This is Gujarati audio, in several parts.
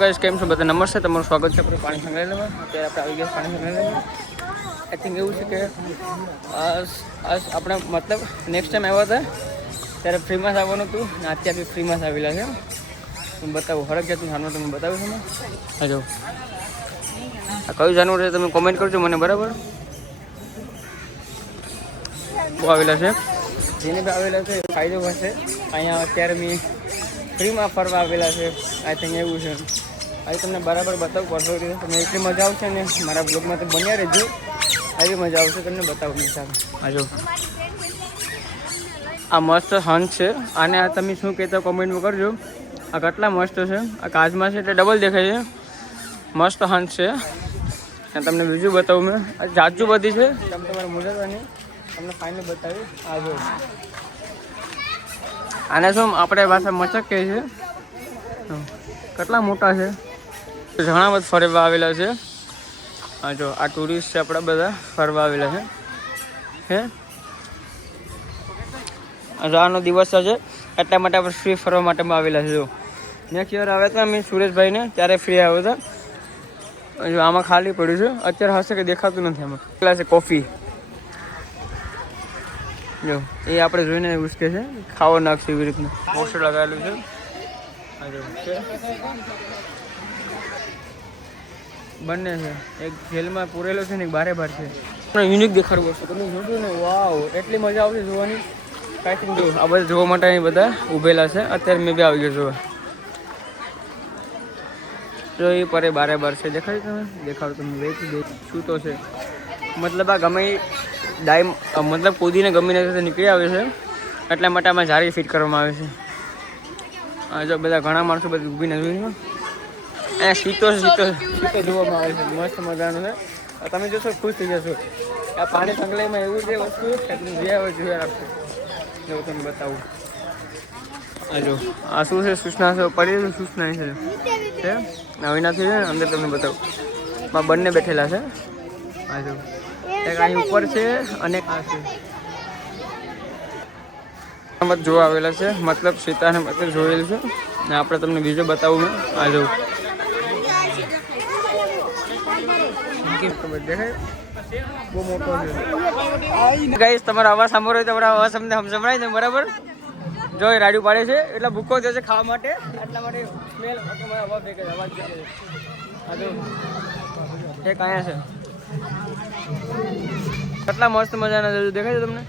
ગાઈસ કેમ છો બધા? નમસ્તે, તમારું સ્વાગત છે આપણે પાણી સંગ્રહાલયમાં. અત્યારે આપણે આવી ગયા પાણી સંગ્રહાલયમાં. આઈ થિંક એવું છે કે આપણે મતલબ નેક્સ્ટ ટાઈમ આવ્યા હતા ત્યારે ફ્રીમાં જ આવવાનું હતું ને અત્યારે ફ્રીમાં જ આવેલા છે. હું બતાવું હરક જાતનું જાનવર તમને બતાવું છું. હા જો આ કયું જાનવર છે તમે કોમેન્ટ કરજો મને, બરાબર? બહુ આવેલા છે, જેને બી આવેલા છે ફાયદો થશે. અહીંયા અત્યારે મેં ફ્રીમાં ફરવા આવેલા છે. આઈ થિંક એવું છે. આજે તમને બરાબર બતાવું પડશે. તમને એટલી મજા આવશે ને મારા બ્લોગમાં તો બન્યા રહેજો. આવી મજા આવશે તમને બતાવું સારું. આ જો આ મસ્ત હંસ છે. આને આ તમે શું કહેતા કોમેન્ટમાં કરજો. આ કેટલા મસ્ત છે. આ કાચમાં છે એટલે ડબલ દેખાય છે. મસ્ત હંસ છે. અને તમને બીજું બતાવું મેં આ જાજુ બધી છે. તમે તમારે મુજબની તમને ફાઇનલ બતાવી. આ જો આને શું આપણે પાસે મચક કહે છે. કેટલા મોટા છે. ઘણા બધા ફરવા આવેલા છે. હા જો આ ટુરિસ્ટ છે આપણા બધા ફરવા આવેલા છે. આનો દિવસ છે એટલા માટે આપણે ફ્રી ફરવા માટે આવેલા છે. જો નેક્સ્ટ યર આવ્યા હતા અમે સુરેશભાઈને ત્યારે ફ્રી આવ્યા હતા. જો આમાં ખાલી પડ્યું છે અત્યારે. હશે કે દેખાતું નથી આમાં. કેટલા છે કોફી જો એ આપણે જોઈને ઉસકે છે ખાવા નાખશે એવી રીતના પોસ્ટર લગાવેલું છે. બંને છે, એક જેલમાં પૂરેલો છે ને એક બારે બાર છે. યુનિક દેખાડવું છે તમે જોજો ને. વાવ એટલી મજા આવશે જોવાની. કાંઈ જો આ બધા જોવા માટે અહીં બધા ઊભેલા છે. અત્યારે મેં બી આવી ગયો જોવા. જો એ પરે બારે બાર છે દેખાય તમે દેખાડો તમે વેચી શું તો છે. મતલબ આ ગમે ડાઈમ મતલબ કૂદીને ગમીને નીકળી આવે છે. એટલા માટે આમાં જારી ફિટ કરવામાં આવે છે. આ જો બધા ઘણા માણસો બધી ઊભીને જોઈને અહીંયા સીટો જોવામાં આવે છે. મસ્ત મજાનો છે. તમે જોશો ખુશ થઈ જશો. આ પાણી સંકલનમાં એવું છે વસ્તુ કે તમે જોયા રાખશો. જો તમને બતાવું. આ જો આ શું છે? સૂચના છે પડી સૂચના છે નવીનાથી છે અંદર. તમને બતાવું આ બંને બેઠેલા છે. આ જો એક અહીં ઉપર છે અને આ છે જોવા આવેલા છે. મતલબ સીતાને મતલબ જોયેલું છે ને આપણે તમને બીજું બતાવું મેં. આ જો બહુ મોટો છે. ગાઈસ તમારો અવાજ સાંભળો તમારો અવાજ અમને સંભળાય ને બરાબર? જો એ રાડ્યું પાડે છે એટલે ભૂકો જશે ખાવા માટે. એટલા માટે સ્મેલ અવાજ ફેંકે છે. અવાજ ફેંકે છે. આ જો એક અહીંયા છે. કેટલા મસ્ત મજાના દેખાય છે તમને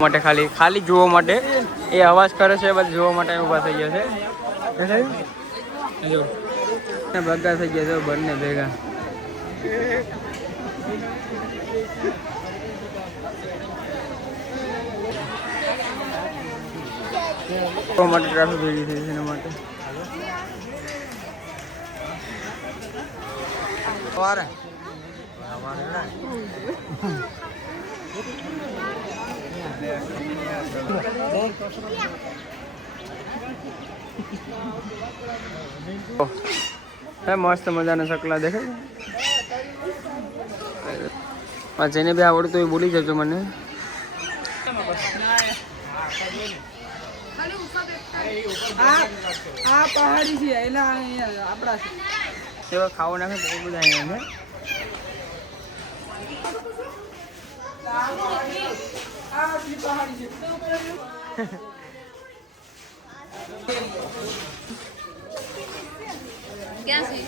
માટે ખાલી જોવા માટે એ અવાજ કરે છે. બધું જોવા માટે ઊભા થઈ ગયા છે. જો ભેગા થઈ ગયા છે બંને ભેગા. માટે ટ્રાફિક ભેગી થઈ છે એના માટે. મસ્ત મજાના સકલા દેખાય. જેને બી આવડતું એ બોલી જજો મને. આ પહાડી છે એના આપડા એવા ખાવા નાખે બહુ બધા અહીંયા ક્યાં છે?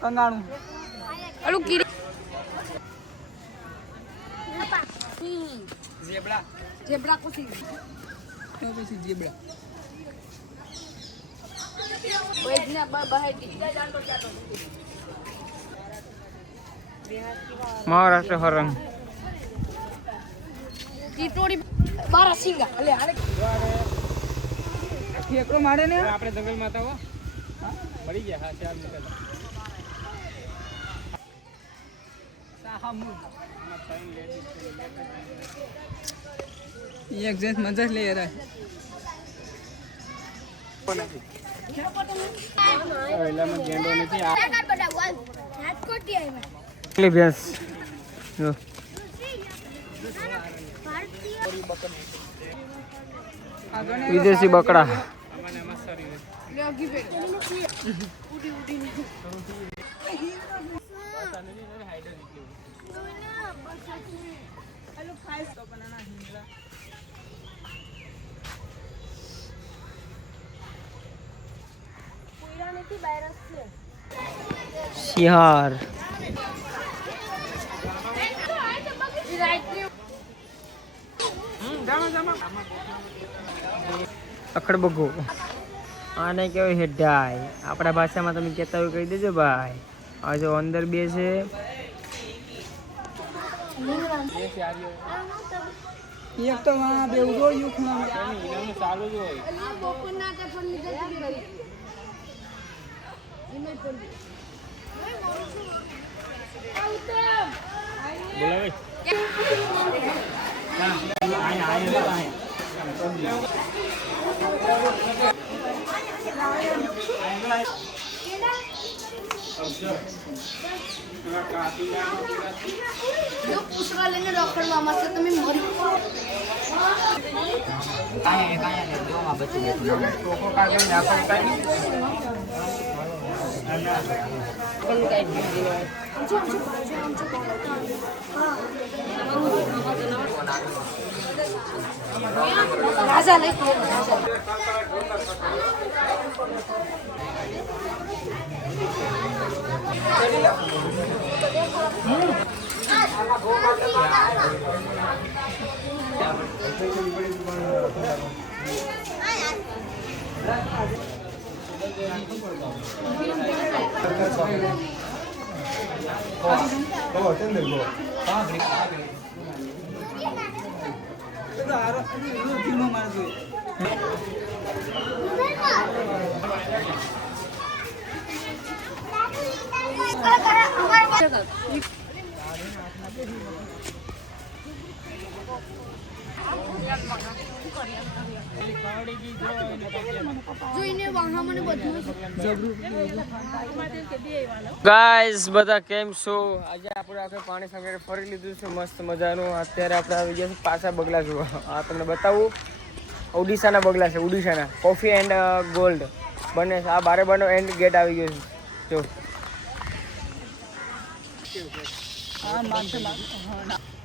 કંગાણું અલું કીરી ઝેબ્રા ઝેબ્રા કોસી તો પછી ઝેબ્રા મહારાષ્ટ્ર હરણ મારે ને આપણે જંગલ માં હતા મળી ગયા હા 4 મીટર एक जेंट्स मजा ले रहा है ગેંડો નથી કેટલી ભેંસ જો વિદેશી બકડા શિયાળ અખડબગો આને કહેવાય હેડાઈ આપણા ભાષામાં તમે કહેતા હોય કહી દેજો ભાઈ આ જો અંદર બે છે एक तो वहाँ बेउरो युग में ચાલુ જ હોય બોલાવે ડોક્ટર મામા તો તમે મરી રાજા લઈ ગાઈસ બધા કેમ છો આજે આપણે પાણી સામે ફરી લીધું છે મસ્ત મજાનું અત્યારે આપણે આવી ગયા છે પાછા બગલા જોવા આ તમને બતાવું ઓડિશાના બગલા છે ઓડિશાના કોફી એન્ડ ગોલ્ડ બંને આ બારે બારનો એન્ડ ગેટ આવી ગયો છે જો हाँ मानते